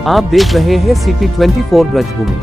आप देख रहे हैं CP24 ब्रजभूमि।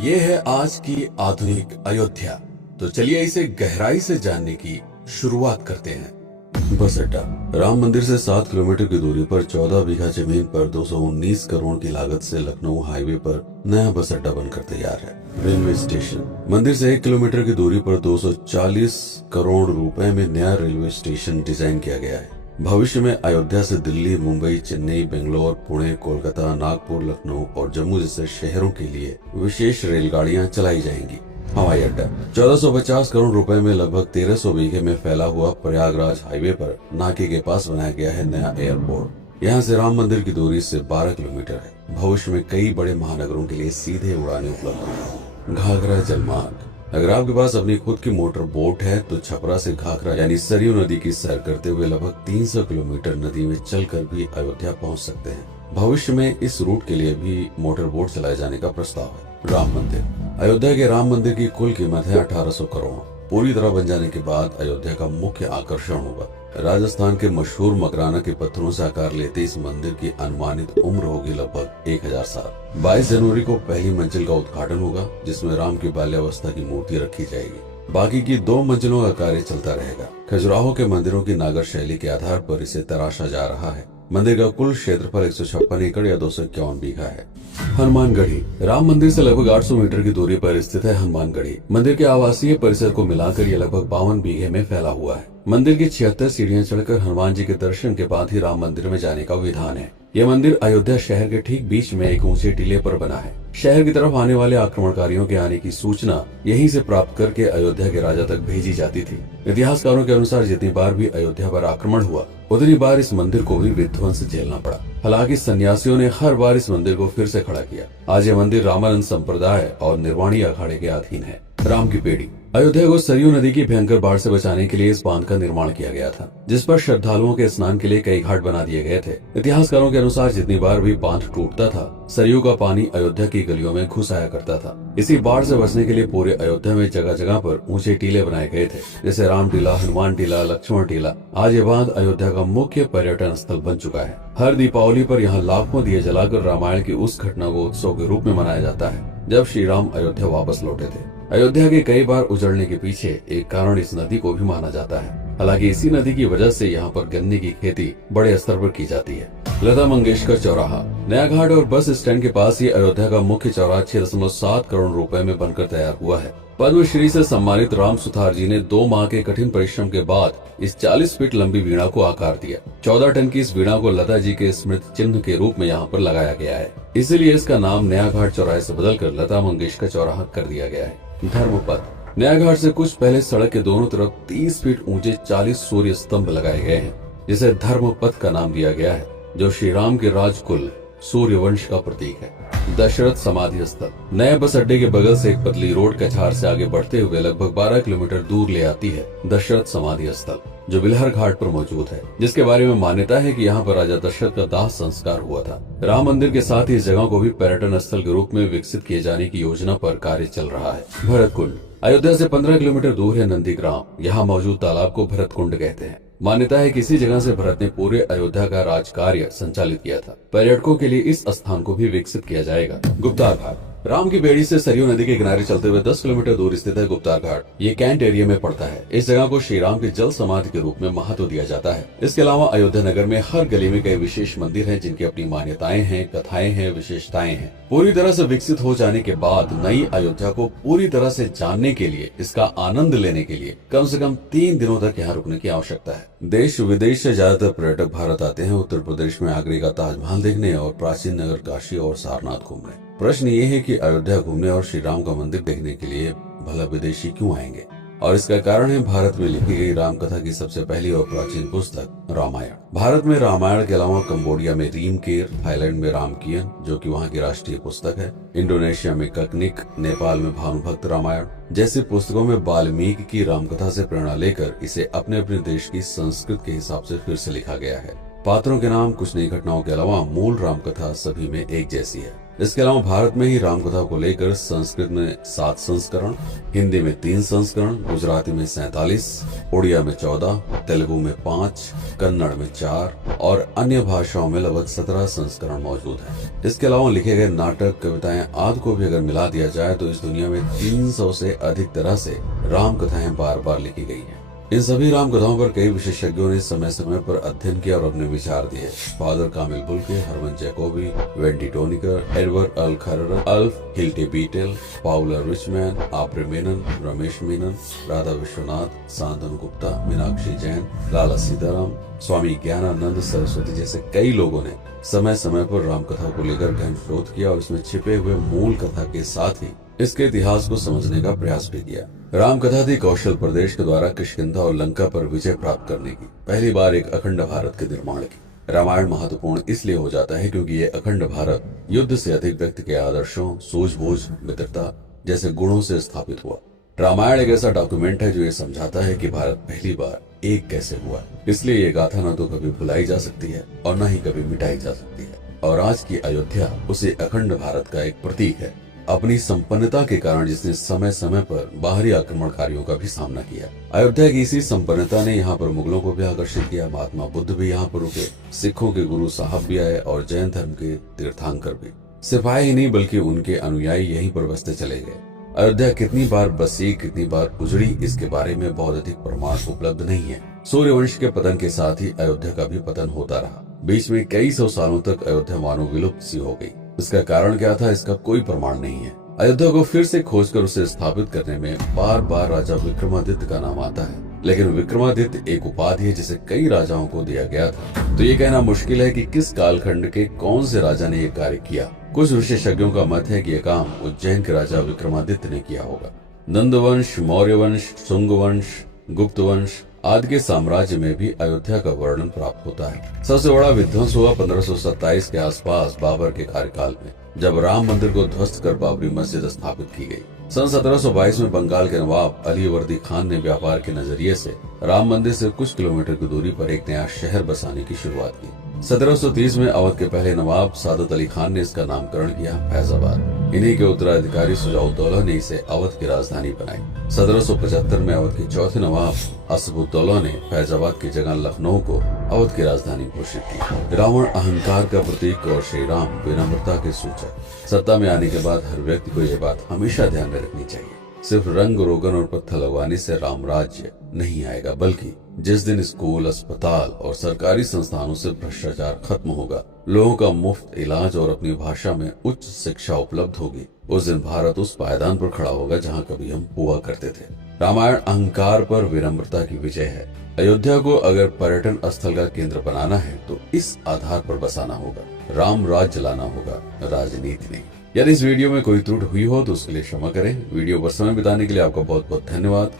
ये है आज की आधुनिक अयोध्या। तो चलिए इसे गहराई से जानने की शुरुआत करते हैं। बस अड्डा। राम मंदिर से 7 किलोमीटर की दूरी पर 14 बीघा जमीन पर 219 करोड़ की लागत से लखनऊ हाईवे पर नया बस अड्डा बनकर तैयार है। Railway station. मंदिर से 1 किलोमीटर की दूरी पर 240 करोड़ रुपए में नया रेलवे स्टेशन डिजाइन किया गया है। भविष्य में अयोध्या से दिल्ली, मुंबई, चेन्नई, बेंगलोर, पुणे, कोलकाता, नागपुर, लखनऊ और जम्मू जैसे शहरों के लिए विशेष रेलगाड़ियां चलाई जाएंगी। हवाई अड्डा। 1450 करोड़ रुपए में लगभग 1300 बीघे में फैला हुआ प्रयागराज हाईवे पर नाके के पास बनाया गया है नया एयरपोर्ट। यहाँ से राम मंदिर की दूरी सिर्फ 12 किलोमीटर है। भविष्य में कई बड़े महानगरों के लिए सीधे उड़ानें उपलब्ध होंगी। घाघरा जलमार्ग। अगर आपके पास अपनी खुद की मोटर बोट है तो छपरा से घाघरा यानी सरयू नदी की सैर करते हुए लगभग 300 किलोमीटर नदी में चलकर भी अयोध्या पहुंच सकते हैं। भविष्य में इस रूट के लिए भी मोटर बोट चलाए जाने का प्रस्ताव है। राम मंदिर। अयोध्या के राम मंदिर की कुल कीमत है 1800 करोड़। पूरी तरह बन जाने के बाद अयोध्या का मुख्य आकर्षण होगा। राजस्थान के मशहूर मकराना के पत्थरों से आकार लेते इस मंदिर की अनुमानित उम्र होगी लगभग 1000 साल। 22 जनवरी को पहली मंजिल का उद्घाटन होगा, जिसमें राम की बाल्यावस्था की मूर्ति रखी जाएगी। बाकी की 2 मंजिलों का कार्य चलता रहेगा। खजुराहो के मंदिरों की नागर शैली के आधार पर इसे तराशा जा रहा है। मंदिर का कुल क्षेत्रफल 156 एकड़ या 251 बीघा है। हनुमानगढ़ी। राम मंदिर से लगभग 800 मीटर की दूरी पर स्थित है हनुमानगढ़ी। मंदिर के आवासीय परिसर को मिलाकर यह लगभग 52 बीघे में फैला हुआ है। मंदिर की 76 सीढ़ियां चढ़कर हनुमान जी के दर्शन के बाद ही राम मंदिर में जाने का विधान है। यह मंदिर अयोध्या शहर के ठीक बीच में एक ऊंचे टीले पर बना है। शहर की तरफ आने वाले आक्रमणकारियों के आने की सूचना यहीं से प्राप्त करके अयोध्या के राजा तक भेजी जाती थी। इतिहासकारों के अनुसार जितनी बार भी अयोध्या पर आक्रमण हुआ, उतनी बार इस मंदिर को भी विध्वंस झेलना पड़ा। हालांकि सन्यासियों ने हर बार इस मंदिर को फिर से खड़ा किया। आज यह मंदिर रामानंद संप्रदाय और निर्वाणी अखाड़े के अधीन है। राम की पेड़ी। अयोध्या को सरयू नदी की भयंकर बाढ़ से बचाने के लिए इस बांध का निर्माण किया गया था, जिस पर श्रद्धालुओं के स्नान के लिए कई घाट बना दिए गए थे। इतिहासकारों के अनुसार जितनी बार भी बांध टूटता था, सरयू का पानी अयोध्या की गलियों में घुस आया करता था। इसी बाढ़ से बचने के लिए पूरे अयोध्या में जगह जगह पर ऊंचे टीले बनाए गए थे, जैसे राम टीला, हनुमान टीला, लक्ष्मण टीला। आज ये बांध अयोध्या का मुख्य पर्यटन स्थल बन चुका है। हर दीपावली पर यहाँ लाखों दिए जलाकर रामायण की उस घटना को उत्सव के रूप में मनाया जाता है जब श्री राम अयोध्या वापस लौटे थे। अयोध्या के कई बार उजड़ने के पीछे एक कारण इस नदी को भी माना जाता है। हालांकि इसी नदी की वजह से यहाँ पर गन्ने की खेती बड़े स्तर पर की जाती है। लता मंगेशकर चौराहा। नया घाट और बस स्टैंड के पास ही अयोध्या का मुख्य चौराहा 6.7 करोड़ रुपए में बनकर तैयार हुआ है। पद्मश्री से सम्मानित राम सुथार जी ने 2 माह के कठिन परिश्रम के बाद इस 40 फीट लंबी वीणा को आकार दिया। 14 टन की इस वीणा को लता जी के स्मृति चिन्ह के रूप में यहाँ पर लगाया गया है। इसीलिए इसका नाम नया घाट चौराहे से बदलकर लता मंगेशकर चौराहा कर दिया गया है। धर्मपथ। नया घाट से कुछ पहले सड़क के दोनों तरफ 30 फीट ऊंचे 40 सूर्य स्तंभ लगाए गए हैं, जिसे धर्मपथ का नाम दिया गया है, जो श्री राम के राजकुल सूर्यवंश का प्रतीक है। दशरथ समाधि स्थल। नए बस अड्डे के बगल से एक पतली रोड कछार से आगे बढ़ते हुए लगभग 12 किलोमीटर दूर ले आती है दशरथ समाधि स्थल, जो बिलहर घाट पर मौजूद है, जिसके बारे में मान्यता है कि यहाँ पर राजा दशरथ का दाह संस्कार हुआ था। राम मंदिर के साथ ही इस जगह को भी पर्यटन स्थल के रूप में विकसित किए जाने की योजना पर कार्य चल रहा है। भरत कुंड। अयोध्या से 15 किलोमीटर दूर है नंदीग्राम। यहाँ मौजूद तालाब को भरत कुंड कहते हैं। मान्यता है कि इसी जगह से भरत ने पूरे अयोध्या का राज कार्य संचालित किया था। पर्यटकों के लिए इस स्थान को भी विकसित किया जाएगा। गुप्तार घाट। राम की बेड़ी से सरयू नदी के किनारे चलते हुए 10 किलोमीटर दूर स्थित है गुप्तार घाट। ये कैंट एरिया में पड़ता है। इस जगह को श्री राम के जल समाधि के रूप में महत्व दिया जाता है। इसके अलावा अयोध्या नगर में हर गली में कई विशेष मंदिर हैं, जिनकी अपनी मान्यताएं हैं, कथाएं हैं, विशेषताएं हैं। पूरी तरह से विकसित हो जाने के बाद नई अयोध्या को पूरी तरह से जानने के लिए, इसका आनंद लेने के लिए कम से कम 3 दिनों तक यहाँ रुकने की आवश्यकता है। देश विदेश से ज्यादातर पर्यटक भारत आते हैं उत्तर प्रदेश में आगरे का ताजमहल देखने और प्राचीन नगर काशी और सारनाथ घूमने। प्रश्न ये है कि अयोध्या घूमने और श्री राम का मंदिर देखने के लिए भला विदेशी क्यों आएंगे? और इसका कारण है भारत में लिखी गई राम कथा की सबसे पहली और प्राचीन पुस्तक रामायण। भारत में रामायण के अलावा कंबोडिया में रीमकेर, थाईलैंड में रामकियन, जो कि वहाँ की राष्ट्रीय पुस्तक है, इंडोनेशिया में ककनिक, नेपाल में भानुभक्त रामायण जैसी पुस्तकों में वाल्मीकि की रामकथा से प्रेरणा लेकर इसे अपने अपने देश की संस्कृत के हिसाब से फिर से लिखा गया है। पात्रों के नाम कुछ नई घटनाओं के अलावा मूल राम कथा सभी में एक जैसी है। इसके अलावा भारत में ही राम कथा को लेकर संस्कृत में 7 संस्करण, हिंदी में 3 संस्करण, गुजराती में 47, उड़िया में 14, तेलुगु में 5, कन्नड़ में 4 और अन्य भाषाओं में लगभग 17 संस्करण मौजूद हैं। इसके अलावा लिखे गए नाटक, कविताएं आदि को भी अगर मिला दिया जाए तो इस दुनिया में 300 से अधिक तरह से राम कथाएं बार बार लिखी गई हैं। इन सभी राम कथाओं पर कई विशेषज्ञों ने समय समय पर अध्ययन किया और अपने विचार दिए। Father Camille Bulcke, Hermann Jacobi, Wendy Doniger, Edward अल खरर, Alf Hiltebeitel, Paula Richman, Aubrey Menen, Ramesh Menon, Radha Vishwanath, Shantanu Gupta, Meenakshi Jain, Lala Sitaram, Swami Gyananand Saraswati जैसे कई लोगों ने समय समय पर राम कथा को लेकर गहन शोध किया और इसमें छिपे हुए मूल कथा के साथ ही इसके इतिहास को समझने का प्रयास भी किया। राम कथा थी कौशल प्रदेश के द्वारा किष्किंधा और लंका पर विजय प्राप्त करने की पहली बार एक अखंड भारत के निर्माण की। रामायण महत्वपूर्ण इसलिए हो जाता है क्योंकि ये अखंड भारत युद्ध से अधिक व्यक्ति के आदर्शों, सूझबूझ, मित्रता जैसे गुणों से स्थापित हुआ। रामायण एक ऐसा डॉक्यूमेंट है जो ये समझाता है कि भारत पहली बार एक कैसे हुआ। इसलिए ये गाथा न तो कभी भुलाई जा सकती है और न ही कभी मिटाई जा सकती है। और आज की अयोध्या उसे अखंड भारत का एक प्रतीक है, अपनी संपन्नता के कारण जिसने समय समय पर बाहरी आक्रमणकारियों का भी सामना किया। अयोध्या की इसी संपन्नता ने यहाँ पर मुगलों को भी आकर्षित किया। महात्मा बुद्ध भी यहाँ पर रुके, सिखों के गुरु साहब भी आए और जैन धर्म के तीर्थंकर भी। सिपाही ही नहीं बल्कि उनके अनुयायी यहीं पर बसते चले गए। अयोध्या कितनी बार बसी, कितनी बार उजड़ी, इसके बारे में बहुत अधिक प्रमाण उपलब्ध नहीं है। सूर्यवंश के पतन के साथ ही अयोध्या का भी पतन होता रहा। बीच में कई सौ सालों तक अयोध्या मानो विलुप्त सी हो गई। इसका कारण क्या था, इसका कोई प्रमाण नहीं है। अयोध्या को फिर से खोजकर उसे स्थापित करने में बार बार राजा विक्रमादित्य का नाम आता है, लेकिन विक्रमादित्य एक उपाधि है जिसे कई राजाओं को दिया गया था। तो ये कहना मुश्किल है कि किस कालखंड के कौन से राजा ने ये कार्य किया। कुछ विशेषज्ञों का मत है कि यह काम उज्जैन के राजा विक्रमादित्य ने किया होगा। नंद वंश, मौर्य वंश, शुंग वंश, गुप्त वंश आदि के साम्राज्य में भी अयोध्या का वर्णन प्राप्त होता है। सबसे बड़ा विध्वंस हुआ 1527 के आसपास बाबर के कार्यकाल में, जब राम मंदिर को ध्वस्त कर बाबरी मस्जिद स्थापित की गई। सन 1722 में बंगाल के नवाब अलीवर्दी खान ने व्यापार के नजरिए से राम मंदिर से कुछ किलोमीटर की दूरी पर एक नया शहर बसाने की शुरुआत की। 1730 में अवध के पहले नवाब सादत अली खान ने इसका नामकरण किया फैजाबाद। इन्हीं के उत्तराधिकारी सुजाउद्दौला ने इसे अवध की राजधानी बनाई। 1775 में अवध के चौथे नवाब असफुद्दौला ने फैजाबाद की जगह लखनऊ को अवध की राजधानी घोषित की। रावण अहंकार का प्रतीक और श्री राम विनम्रता के सूचक। सत्ता में आने के बाद हर व्यक्ति को यह बात हमेशा ध्यान में रखनी चाहिए, सिर्फ रंग रोगन और पत्थर लगवाने से राम राज्य नहीं आएगा, बल्कि जिस दिन स्कूल, अस्पताल और सरकारी संस्थानों से भ्रष्टाचार खत्म होगा, लोगों का मुफ्त इलाज और अपनी भाषा में उच्च शिक्षा उपलब्ध होगी, उस दिन भारत उस पायदान पर खड़ा होगा जहां कभी हम हुआ करते थे। रामायण अहंकार पर विनम्रता की विजय है। अयोध्या को अगर पर्यटन स्थल का केंद्र बनाना है तो इस आधार पर बसाना होगा, राम राज्य लाना होगा, राजनीति नहीं। यदि इस वीडियो में कोई त्रुटि हुई हो तो उसके लिए क्षमा करें। वीडियो पर समय बिताने के लिए आपका बहुत बहुत धन्यवाद।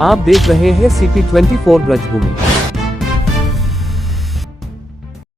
आप देख रहे हैं CP24 ब्रजभूमि।